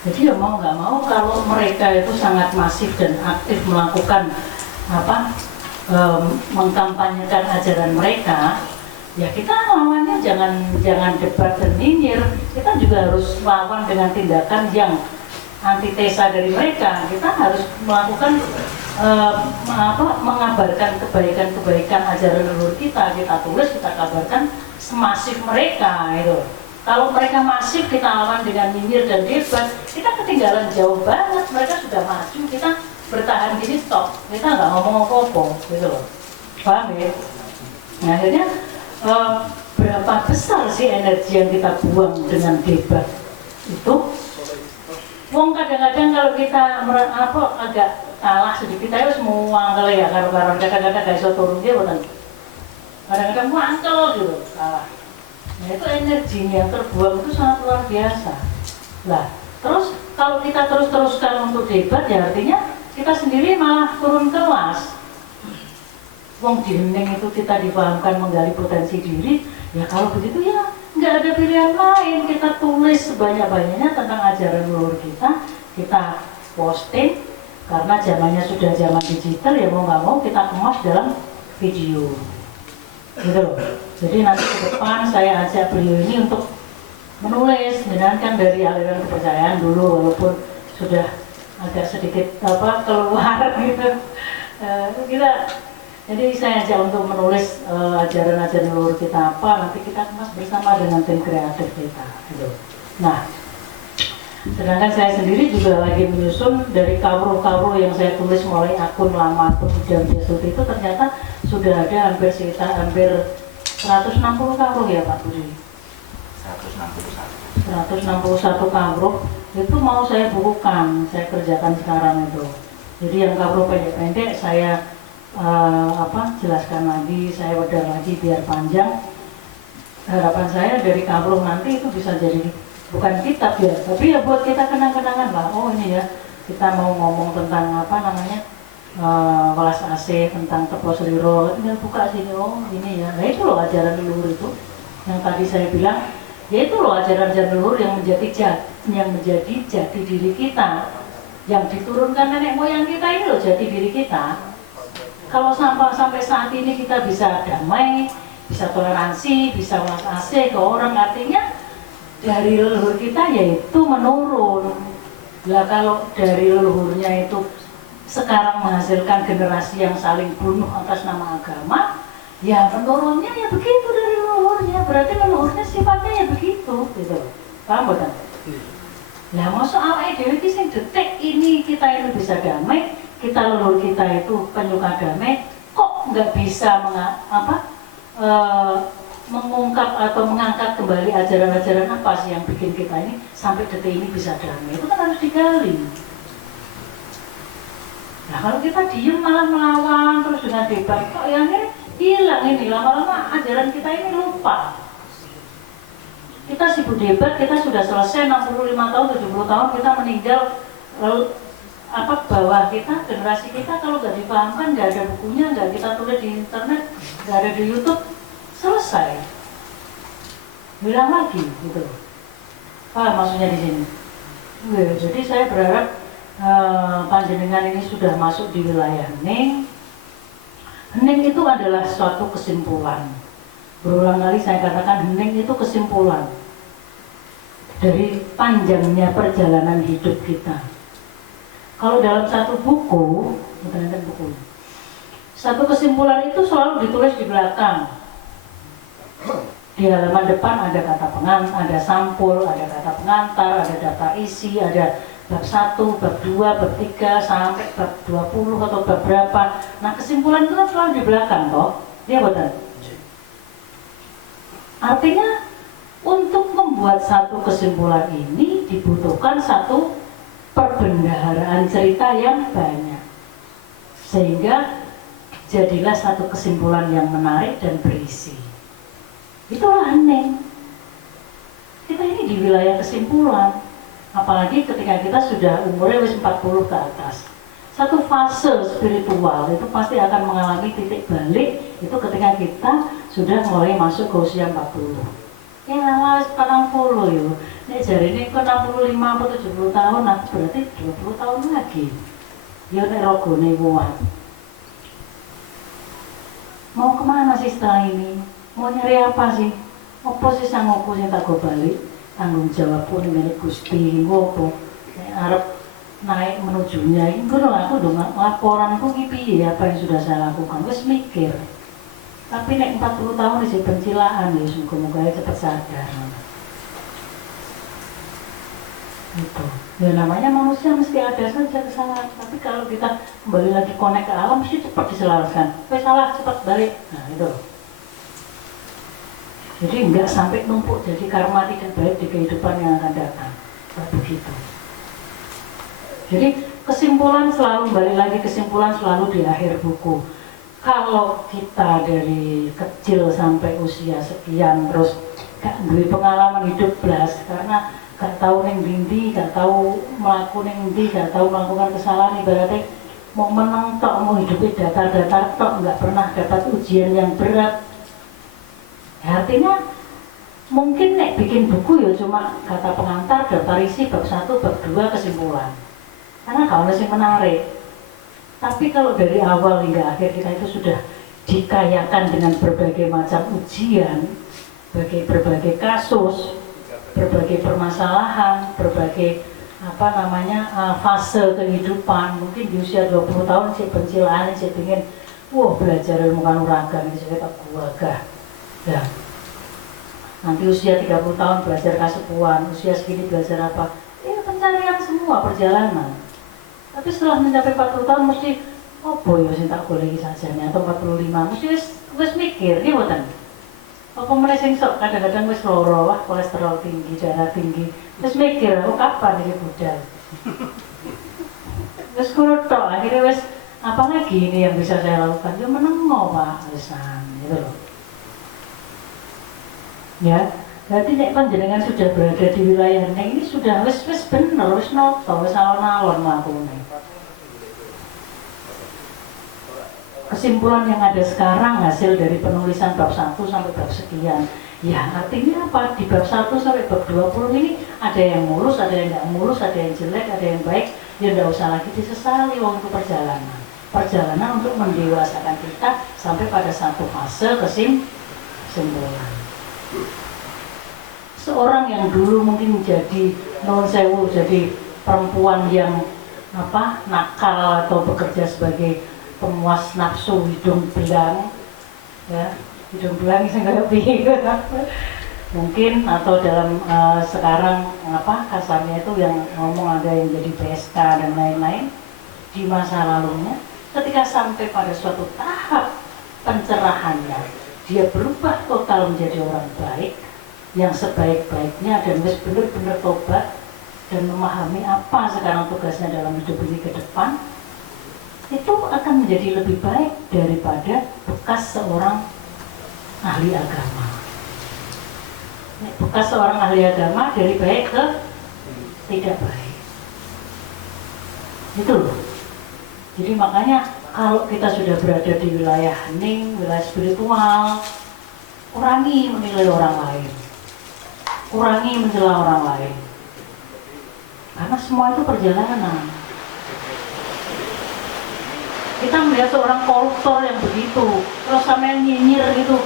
Jadi ya mau nggak mau kalau mereka itu sangat masif dan aktif melakukan mengkampanyekan ajaran mereka, ya kita lawannya jangan debat dan nyinyir, kita juga harus lawan dengan tindakan yang antitesa dari mereka. Kita harus melakukan mengabarkan kebaikan-kebaikan ajaran leluhur kita tulis, kita kabarkan semasif mereka itu. Kalau mereka masif kita lawan dengan nyinyir dan debat, kita ketinggalan jauh banget. Mereka sudah maju, kita bertahan gini stop, kita nggak ngomong apa-apa gitu loh. Paham ya? Nah, akhirnya berapa besar sih energi yang kita buang dengan debat itu? Wong kadang-kadang kalau kita agak kalah sedikit, ayo semua angkel ya, karena kadang-kadang gak bisa turun dia, kadang-kadang angkel gitu, kalah. Nah itu energinya yang terbuang itu sangat luar biasa. Nah, terus kalau kita terus-teruskan untuk debat, ya artinya kita sendiri malah turun kelas. Wong di hening itu kita dipahamkan menggali potensi diri, ya kalau begitu ya nggak ada pilihan lain. Kita tulis sebanyak-banyaknya tentang ajaran leluhur kita posting, karena zamannya sudah zaman digital, ya mau nggak mau kita kemas dalam video. Gitu loh. Jadi nanti ke depan saya ajak beliau ini untuk menulis, menjalankan dari aliran kepercayaan dulu, walaupun sudah agak sedikit keluar gitu. Jadi saya ajak untuk menulis ajaran-ajaran leluhur kita apa, nanti kita kemas bersama dengan tim kreatif kita. Gitu. Nah, sedangkan saya sendiri juga lagi menyusun dari kawruh-kawruh yang saya tulis mulai akun lama atau Idam Jasuti itu, ternyata sudah ada hampir 160 kawruh ya Pak Budi? 161 kawruh itu mau saya bukukan, saya kerjakan sekarang itu. Jadi yang kawruh pendek-pendek saya jelaskan lagi, saya wedar lagi biar panjang. Harapan saya dari kawruh nanti itu bisa jadi bukan kitab ya, tapi ya buat kita kenang-kenangan lah. Oh ini ya, kita mau ngomong tentang welas asih, tentang Tepo Sliro, tinggal buka sini, oh ini ya. Nah itu loh ajaran leluhur itu yang tadi saya bilang, ya itu loh ajaran-ajaran leluhur yang menjadi jati diri kita, yang diturunkan nenek moyang kita ini loh jati diri kita. Kalau sampai saat ini kita bisa damai, bisa toleransi, bisa welas asih ke orang, artinya dari leluhur kita yaitu menurun. Lah kalau dari leluhurnya itu sekarang menghasilkan generasi yang saling bunuh atas nama agama, ya menurunnya ya begitu dari leluhurnya. Berarti leluhurnya sifatnya ya begitu, gitu. Paham bukan? Nah, masuk awal dewi sing detik ini kita ini bisa damai, kita leluhur kita itu penyuka damai, kok nggak bisa mengungkap atau mengangkat kembali ajaran-ajaran apa sih yang bikin kita ini sampai detik ini bisa damai? Itu kan harus digali. Nah kalau kita diem malah melawan terus dengan debat, kok yang ini hilang ini, lama-lama ajaran kita ini lupa. Kita sibuk debat, kita sudah selesai 65 tahun, 70 tahun kita meninggal, lalu bawah kita, generasi kita kalau nggak dipahamkan, nggak ada bukunya, nggak kita tulis di internet, nggak ada di YouTube, selesai. Bilang lagi gitu. Paham maksudnya di sini? Jadi saya berharap panjenengan ini sudah masuk di wilayah hening. Hening itu adalah suatu kesimpulan. Berulang kali saya katakan hening itu kesimpulan dari panjangnya perjalanan hidup kita. Kalau dalam satu buku, satu kesimpulan itu selalu ditulis di belakang. Di halaman depan ada kata pengantar, ada sampul, ada kata pengantar, ada data isi, ada bab 1, bab 2, bab 3, sampai bab 20 atau bab berapa. Nah kesimpulan itu kan selalu di belakang toh, iya betul? Artinya untuk membuat satu kesimpulan ini dibutuhkan satu perbendaharaan cerita yang banyak, sehingga jadilah satu kesimpulan yang menarik dan berisi. Itulah hening. Kita ini di wilayah kesimpulan, apalagi ketika kita sudah umurnya 40 ke atas. Satu fase spiritual itu pasti akan mengalami titik balik itu ketika kita sudah mulai masuk ke usia 40. Ya lah, 40 yuk. Nek jari ini ke 65 atau 70 tahun, nah berarti 20 tahun lagi. Ya nek rogone kuat. Mau kemana sih setelah ini? Mau nyari apa sih? Apa sih sangguku sing tak go balik? Tanggung jawabku ning ngene Gusti ngopo? Nek arep naik menujunya ini aku dong laporanku ki piye apa yang sudah saya lakukan wis mikir. Tapi nek 40 tahun isi pencilaan ya semoga cepat sadar. Itu ya namanya manusia mesti ada saja kesalahan, tapi kalau kita kembali lagi connect ke alam mesti cepat diselaraskan. Salah cepat balik. Nah itu. Jadi enggak sampai numpuk jadi karma tidak baik di kehidupan yang akan datang. Begitu. Jadi kesimpulan selalu, balik lagi kesimpulan selalu di akhir buku. Kalau kita dari kecil sampai usia sekian terus gak duwe pengalaman hidup blas karena gak tahu ning ndi, gak tahu melakukan ning ndi, gak tahu melakukan kesalahan, ibaratnya mau menang tok, mau hidupnya datar-datar tok, gak pernah dapat ujian yang berat. Ya, artinya mungkin nek bikin buku ya cuma kata pengantar, daftar isi bab 1, bab 2, kesimpulan. Karena kalau masih menarik, tapi kalau dari awal hingga akhir kita itu sudah dikayakan dengan berbagai macam ujian, berbagai kasus, berbagai permasalahan, berbagai fase kehidupan. Mungkin di usia 20 tahun si pencilaan, si ingin belajar ilmu kanuragan, ini saya tak gagah. Ya. Nanti usia 30 tahun belajar kasepuan, usia segini belajar apa? Ya pencarian semua, perjalanan. Tapi setelah mencapai 40 tahun mesti ya sing tak goleki sajane atau 45 mesti wis mikir iki mboten. Apa meneh sing sok kadang-kadang wis lara, wah kolesterol tinggi, darah tinggi. Wis mikir kapan iki budal. Wis kurut tok, akhirnya wis apa lagi ini yang bisa saya lakukan? Ya menengo Pak, wisan gitu loh. Ya, berarti nek panjenengan sudah berada di wilayah ini sudah wis bener, wis noto, wis alon-alon mlakune. Kesimpulan yang ada sekarang hasil dari penulisan bab 1 sampai bab sekian. Ya, artinya apa? Di bab 1 sampai bab 20 ini ada yang mulus, ada yang tidak mulus, ada yang jelek, ada yang baik. Ya tidak usah lagi disesali waktu perjalanan. Perjalanan untuk mendewasakan kita sampai pada satu fase kesimpulan. Seorang yang dulu mungkin jadi non sewu, jadi perempuan yang nakal atau bekerja sebagai pemuas nafsu hidung belang, ya hidung belang saya nggak bingung mungkin, atau dalam sekarang kasarnya itu yang ngomong ada yang jadi PSK dan lain-lain di masa lalunya, ketika sampai pada suatu tahap pencerahannya dia berubah total menjadi orang baik yang sebaik-baiknya dan wis benar-benar tobat dan memahami apa sekarang tugasnya dalam hidup ini ke depan, itu akan menjadi lebih baik daripada bekas seorang ahli agama. Bekas seorang ahli agama dari baik ke tidak baik. Itu loh. Jadi makanya kalau kita sudah berada di wilayah hening, wilayah spiritual, kurangi menilai orang lain, kurangi mencela orang lain, karena semua itu perjalanan. Kita melihat seorang koruptor yang begitu, terus sampai nyinyir gitu,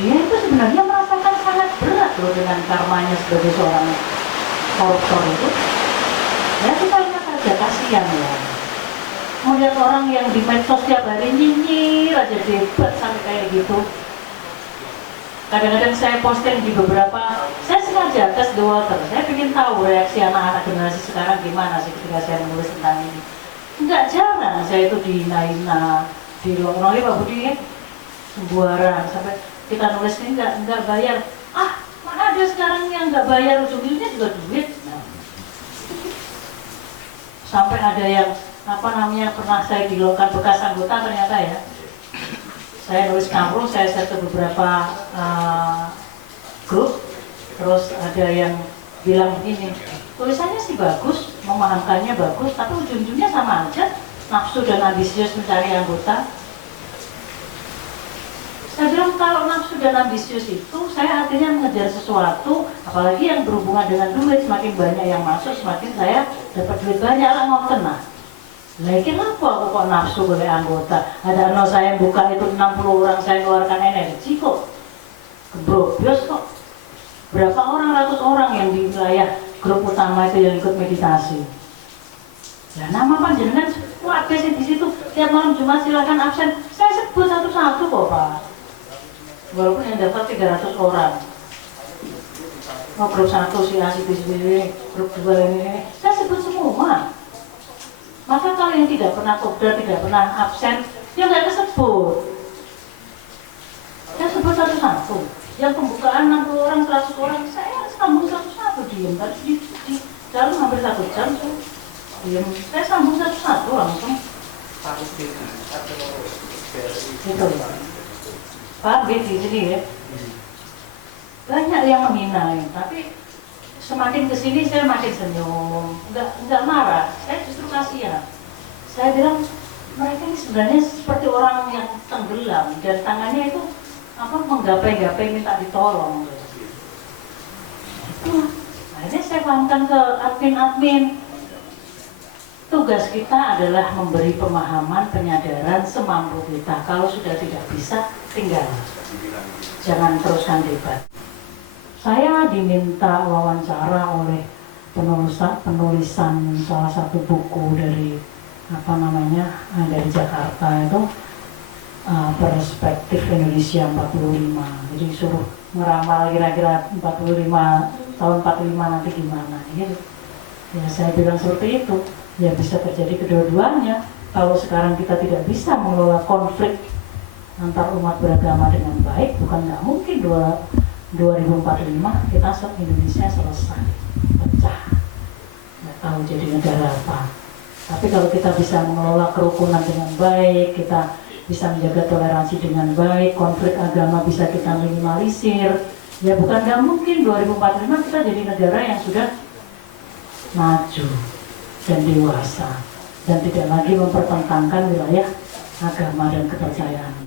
dia itu sebenarnya merasakan sangat berat loh dengan karmanya sebagai seorang koruptor itu. Ya kita lihat aja, kasihan ya. Melihat orang yang di medsos tiap hari nyinyir aja, debat sampai kayak gitu. Kadang-kadang saya posting di beberapa, saya sengaja tes the water, saya ingin tahu reaksi anak-anak generasi sekarang gimana sih ketika saya menulis tentang ini. Enggak jarang saya itu dihina, dilongolin Pak Budi ya, sembuaran, sampai kita nulis ini enggak bayar. Mana ada sekarang yang enggak bayar, ujung-ujungnya juga duit. Nah. sampai ada yang pernah saya dilakukan bekas anggota ternyata ya. Saya nulis kampung, saya share ke beberapa grup, terus ada yang bilang begini, tulisannya sih bagus, memahamkannya bagus, tapi ujung-ujungnya sama aja, nafsu dan ambisius mencari anggota. Saya bilang kalau nafsu dan ambisius itu, saya artinya mengejar sesuatu, apalagi yang berhubungan dengan duit, semakin banyak yang masuk, semakin saya dapat duit banyak lah mau kena. Lagi kenapa aku kok nafsu oleh anggota? Ada saya buka itu 60 orang, saya keluarkan energi kok. Kebrobios kok. Berapa orang, ratus orang yang di wilayah grup utama itu yang ikut meditasi. Ya nama panjenengan, wadah sih di situ. Tiap malam Jumat silakan absen. Saya sebut satu-satu kok Pak. Walaupun yang dapat 300 orang. Oh, grup 1 si A, si B, si B, grup 2 ini. Saya sebut semua. Maka kalau yang tidak pernah kopdar, tidak pernah absen, ya nggak kesebut. Saya sebut satu-satu. Yang pembukaan 60 orang, 100 orang, saya sambung satu-satu diem. Tadi di dalam hampir 1 jam, diem. Saya sambung satu-satu langsung. Gitu ya. Pak, di sini ya. Banyak yang menghina, tapi semakin kesini saya makin senyum, nggak marah. Saya justru kasihan. Saya bilang mereka ini sebenarnya seperti orang yang tenggelam dan tangannya itu menggapai-gapai minta ditolong. Itu akhirnya saya pahamkan ke admin-admin. Tugas kita adalah memberi pemahaman, penyadaran semampu kita. Kalau sudah tidak bisa, tinggal. Jangan teruskan debat. Saya diminta wawancara oleh penulisan salah satu buku dari dari Jakarta itu Perspektif Indonesia 45. Jadi suruh ngeramal kira-kira tahun 45 nanti gimana gitu. Ya saya bilang seperti itu. Ya bisa terjadi kedua-duanya. Kalau sekarang kita tidak bisa mengelola konflik antar umat beragama dengan baik, bukan nggak mungkin 2045 kita Indonesia selesai, pecah, nggak tahu jadi negara apa. Tapi kalau kita bisa mengelola kerukunan dengan baik, kita bisa menjaga toleransi dengan baik, konflik agama bisa kita minimalisir, ya bukan nggak mungkin 2045 kita jadi negara yang sudah maju dan dewasa dan tidak lagi mempertentangkan wilayah agama dan kepercayaan.